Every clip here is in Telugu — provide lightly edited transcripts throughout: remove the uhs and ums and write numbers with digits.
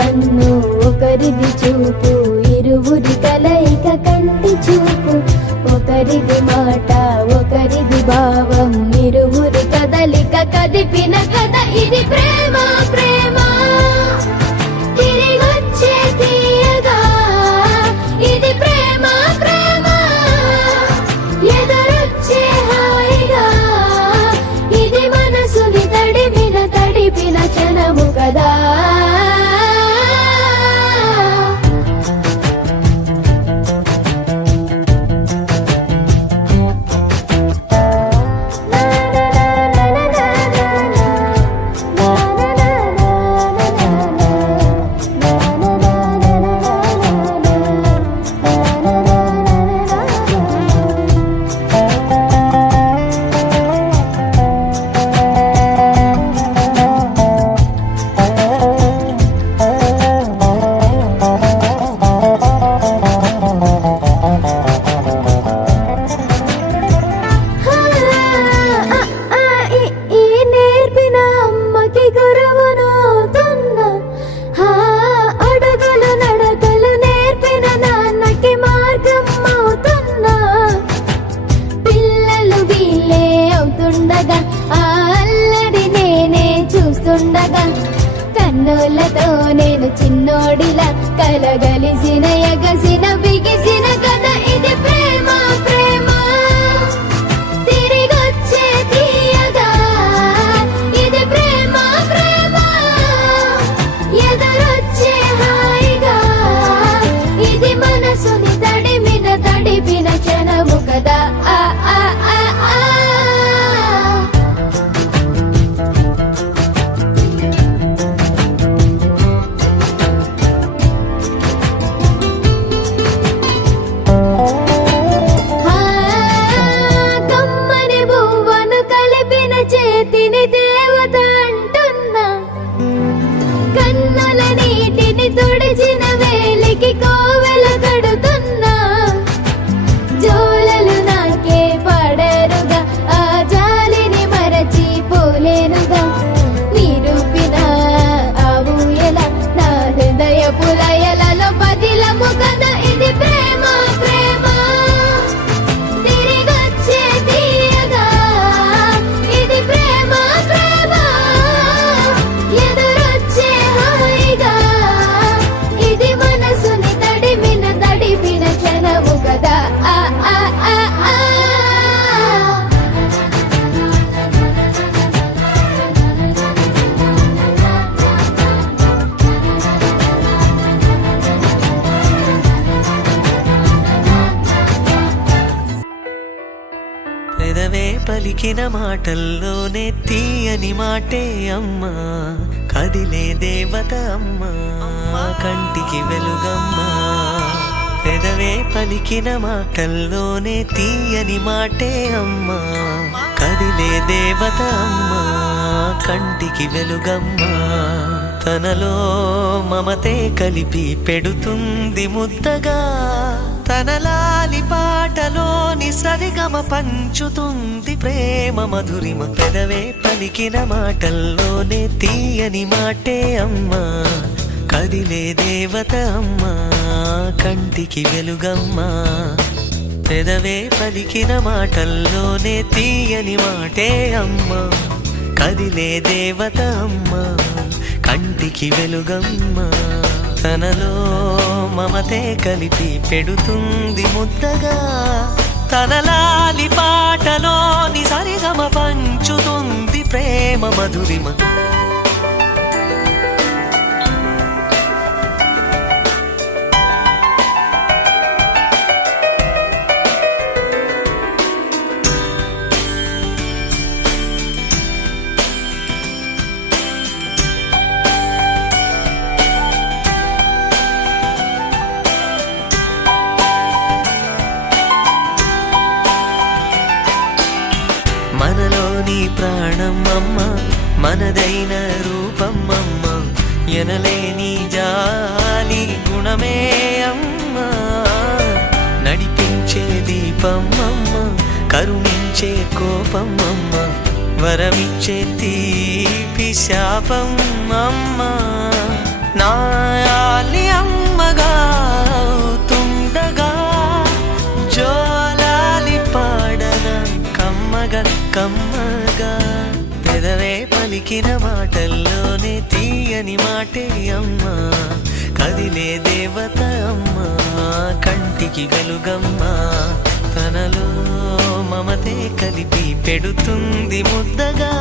కన్ను ఒకరిది చూపు, ఇరువురి కలయిక కంటి చూపు. ఒకరిది మాట ఒకరిది భావం, ఇరువురి కదలిక కదిపిన కథ ఇది ప్రేమ. ప్రేమ తిరిగొచ్చే తీయగా ఇది ప్రేమ. ప్రేమ ఎదురొచ్చే హాయిగా ఇది మనసుని తడిపిన క్షణము కదా. కన్నులతో నేను చిన్నోడిలా కలగలిసిన ఎగసిన బిగిసిన కథ ఇది ప్రేమ. ప్రేమ తిరిగొచ్చే తీయగా ఇది ప్రేమ. ప్రేమ ఎదురొచ్చే హాయిగా ఇది మనసుని తడిపిన క్షణము కదా. తుడిచిన వేలికి కోవెల కడుతున్నా జోలలు నాకే పడరుగా, ఆ జాలిని మరచి పోలేనుగా. నిరూపిన ఆ ఊయల నా హృదయ పులయలలో పదిలము కదా ఇది ప్రేమ. ప్రేమ తిరిగొచ్చే తీయగా ఇది ప్రేమ. ప్రేమ ఎదురొచ్చే హాయిగా ఇది మనసుని తడిపిన క్షణము కదా. పెదవే పలికిన మాటల్లోనే తీయని మాటే అమ్మా, కదిలే దేవత అమ్మా, కంటికి వెలుగమ్మా. పెదవే పలికిన మాటల్లోనే తీయని మాటే అమ్మా, కదిలే దేవత అమ్మా, కంటికి వెలుగమ్మా. తనలో మమతే కలిపి పెడుతుంది ముద్దగా, తన లాలి పాటలోని సరిగమ పంచుతుంది ప్రేమ మధురిమ. పెదవే పలికిన మాటల్లోనే తీయని మాటే అమ్మా, కదిలే దేవత అమ్మా, కంటికి వెలుగమ్మా. పెదవే పలికిన మాటల్లోనే తీయని మాటే అమ్మా, కదిలే దేవత అమ్మా, కంటికి వెలుగమ్మా. తనలో మమతే కలిపి పెడుతుంది ముద్దగా, తన లాలి పాటలోని సరిగమ పంచుతుంది ప్రేమ మధురిమ. మనలోని ప్రాణం అమ్మ, మనదైన రూపం అమ్మ, ఎనలేని జాలి గుణమే అమ్మ. నడిపించే దీపం అమ్మ, కరుణించే కోపం అమ్మ, వరమిచ్చే తీపి శాపం అమ్మ. నాయాలి అమ్మగా అవుతుండగా జోలాలి పాడన కమ్మగా కమ్మగా పెదవే పలికిన మాటల్లోనే తీయని మాటే అమ్మా కదిలే దేవత అమ్మా కంటికి గలుగమ్మా తనలో మమతే కలిపి పెడుతుంది ముద్దగా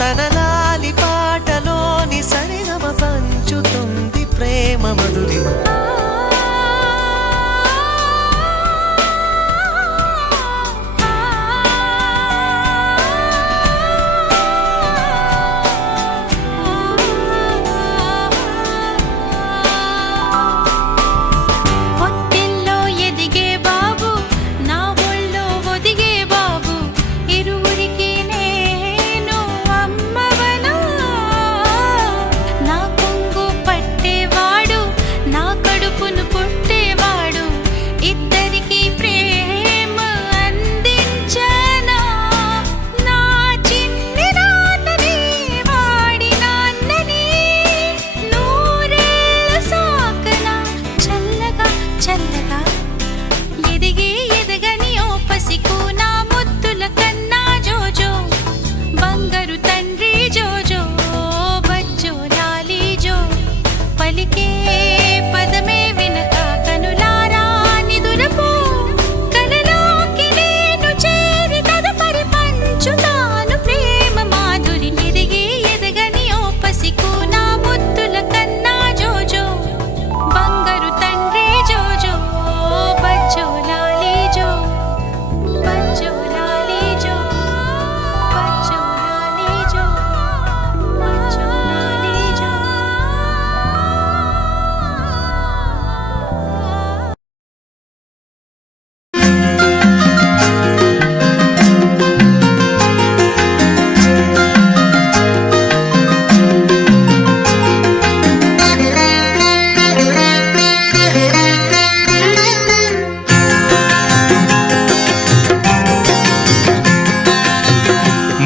తన లాలి పాటలోని సరిగమ పంచుతుంది ప్రేమ మధురిమ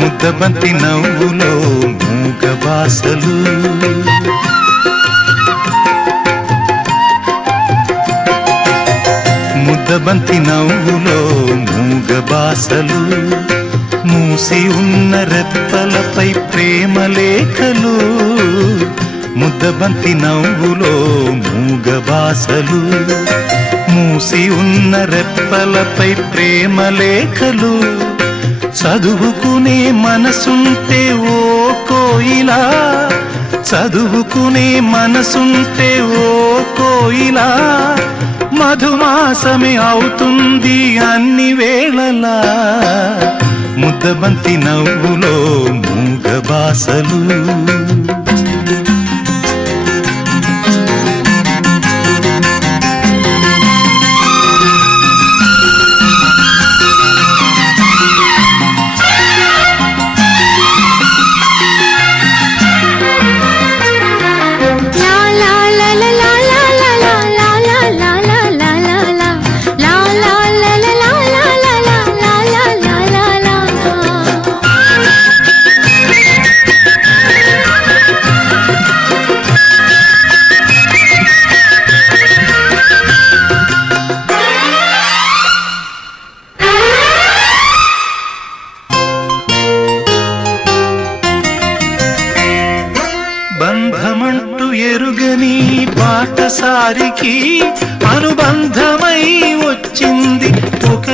ముద్దబంతి నవ్వులో మూగ బాసలు ముద్దబంతి నవ్వులో మూగ బాసలు మూసి ఉన్న రెప్పలపై ప్రేమ లేఖలు ముద్దబంతి నవ్వులో మూగ బాసలు మూసి ఉన్న రెప్పలపై ప్రేమ లేఖలు చదువుకునే మనసుంటే ఓ కోయిలా చదువుకునే మనసుంటే ఓ కోయిలా మధుమాసమే అవుతుంది అన్ని వేళలా ముద్దబంతి నవ్వులో మూగ బాసలు బంధమంటూ ఎరుగని బాటసారికి అనుబంధమై వచ్చింది ఒక